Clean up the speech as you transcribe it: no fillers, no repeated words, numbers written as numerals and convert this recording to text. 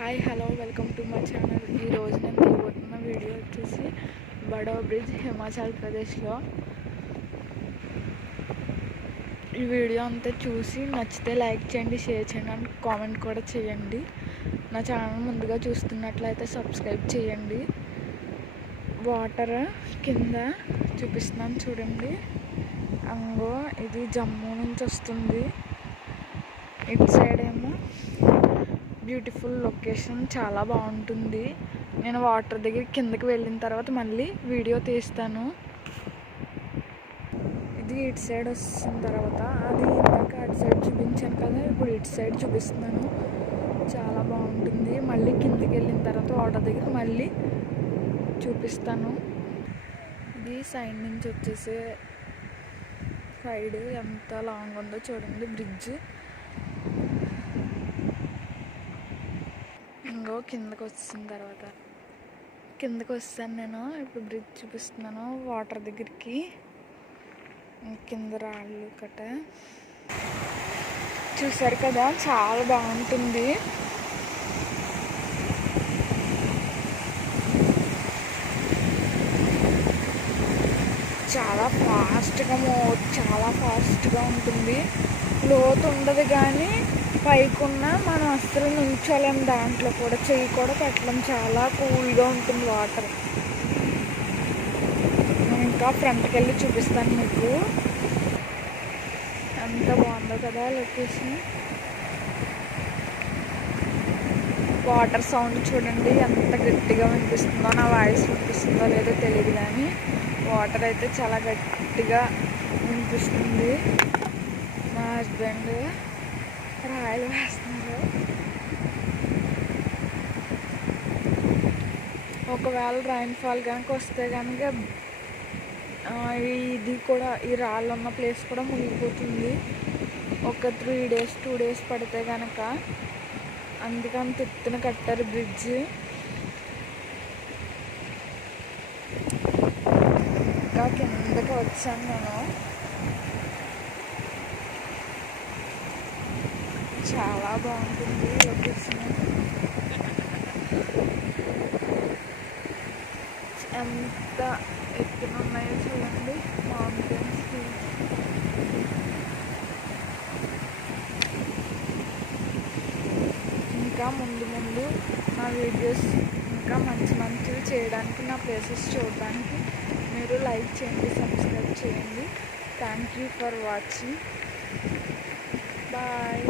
Hi hello welcome to my channel. ఈరోజు నేను తీయబోతున్న video వచ్చేసి బడా బ్రిడ్జ్ హిమాచల్ ప్రదేశ్లో. ఈ వీడియో అంతా చూసి నచ్చితే లైక్ చేయండి, షేర్ చేయండి అండ్ కామెంట్ కూడా చేయండి. నా ఛానల్ ముందుగా చూస్తున్నట్లయితే సబ్స్క్రైబ్ చేయండి. వాటర్ కింద చూపిస్తున్నాను చూడండి. అంగో ఇది జమ్మూ నుంచి వస్తుంది. ఇటు సైడ్ ఏమో బ్యూటిఫుల్ లొకేషన్, చాలా బాగుంటుంది. నేను వాటర్ దగ్గర కిందకి వెళ్ళిన తర్వాత మళ్ళీ వీడియో తీస్తాను. ఇది ఇటు సైడ్ వచ్చిన తర్వాత అది ఇందాక అటు సైడ్ చూపించాను కదా, ఇప్పుడు ఇటు సైడ్ చూపిస్తున్నాను. చాలా బాగుంటుంది. మళ్ళీ కిందకి వెళ్ళిన తర్వాత వాటర్ దగ్గర మళ్ళీ చూపిస్తాను. ఇది సైడ్ నుంచి వచ్చేసే సైడ్ ఎంత లాంగ్ ఉందో చూడండి బ్రిడ్జ్. ఇంకో కిందకి వచ్చిన తర్వాత కిందకి వస్తాను నేను. ఇప్పుడు బ్రిడ్జ్ చూపిస్తున్నాను వాటర్ దగ్గరికి. కింద రాళ్ళు కట్ట చూసారు కదా, చాలా బాగుంటుంది. చాలా ఫాస్ట్గా ఉంటుంది. లోతు ఉండదు కానీ పైకున్న మనం అస్సలు నుంచోలేం. దాంట్లో కూడా చెయ్యి కూడా పెట్టలేం. చాలా కూల్గా ఉంటుంది వాటర్. నేను ఇంకా ఫ్రంట్కి వెళ్ళి చూపిస్తాను మీకు. ఎంత బాగుందో కదా లొకేషన్. వాటర్ సౌండ్ చూడండి ఎంత గట్టిగా వినిపిస్తుందో. నా వాయిస్ వినిపిస్తుందో లేదో తెలియదు కానీ వాటర్ అయితే చాలా గట్టిగా వినిపిస్తుంది. మా హస్బెండ్ రాయలు వేస్తున్నారు. ఒకవేళ రైన్ఫాల్ కనుక వస్తే కనుక ఇది కూడా, ఈ రాళ్ళు ఉన్న ప్లేస్ కూడా మునిగిపోతుంది. ఒక 3 days 2 days పడితే కనుక. అందుకని ఎత్తున కట్టారు బ్రిడ్జ్. ఇంకా కిందకి వచ్చాను నేను. చాలా బాగుంటుంది లొకేషన్. ఎంత ఎత్తున ఉన్నాయో చూడండి మౌంటైన్స్. ఇంకా ముందు నా వీడియోస్ ఇంకా మంచివి చేయడానికి, నా ప్లేసెస్ చూడడానికి మీరు లైక్ చేయండి, సబ్స్క్రైబ్ చేయండి. Thank you for watching. Bye.